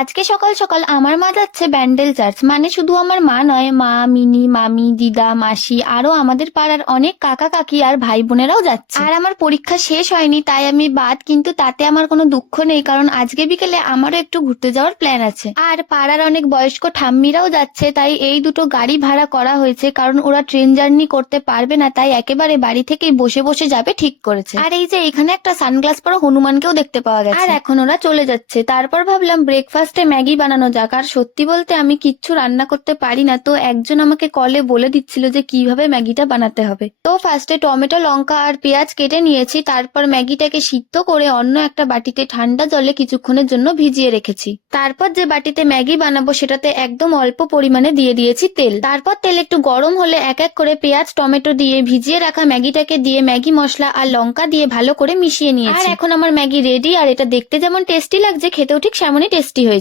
আজকে সকাল সকাল আমার মা যাচ্ছে ব্যান্ডেল চার্চ, মানে শুধু আমার মা নয়, মা, মিনি, মামি, দিদা, মাসি, আরো আমাদের পাড়ার অনেক কাকা কাকি আর ভাই বোনেরাও যাচ্ছে। আর আমার পরীক্ষা শেষ হয়নি তাই আমি বাদ, কিন্তু তাতে আমার কোনো দুঃখ নেই, কারণ আজকে বিকেলে আমারও একটু ঘুরতে যাওয়ার প্ল্যান আছে। আর পাড়ার অনেক বয়স্ক ঠাম্মিরাও যাচ্ছে, তাই এই দুটো গাড়ি ভাড়া করা হয়েছে, কারণ ওরা ট্রেন জার্নি করতে পারবে না, তাই একেবারে বাড়ি থেকেই বসে বসে যাবে ঠিক করেছে। আর এই যে এখানে একটা সানগ্লাস পরা হনুমানকেও দেখতে পাওয়া গেছে। আর এখন ওরা চলে যাচ্ছে। তারপর ভাবলাম ব্রেকফাস্টে ম্যাগি বানানো যাক। আর সত্যি বলতে আমি কিচ্ছু রান্না করতে পারি না, তো একজন আমাকে কলে বলে দিচ্ছিল যে কিভাবে ম্যাগিটা বানাতে হবে। তো ফার্স্টে টমেটো, লঙ্কা আর পেঁয়াজ কেটে নিয়েছি, তারপর ম্যাগিটাকে সিদ্ধ করে অন্য একটা বাটিতে ঠান্ডা জলে কিছুক্ষণের জন্য ভিজিয়ে রেখেছি। তারপর যে বাটিতে ম্যাগি বানাবো সেটাতে একদম অল্প পরিমাণে দিয়ে দিয়েছি তেল। তারপর তেল একটু গরম হলে এক এক করে পেঁয়াজ, টমেটো দিয়ে ভিজিয়ে রাখা ম্যাগিটাকে দিয়ে ম্যাগি মশলা আর লঙ্কা দিয়ে ভালো করে মিশিয়ে নিয়েছি। আর এখন আমার ম্যাগি রেডি, আর এটা দেখতে যেমন টেস্টি লাগছে খেতেও ঠিক সেমনই টেস্টি হয়েছে।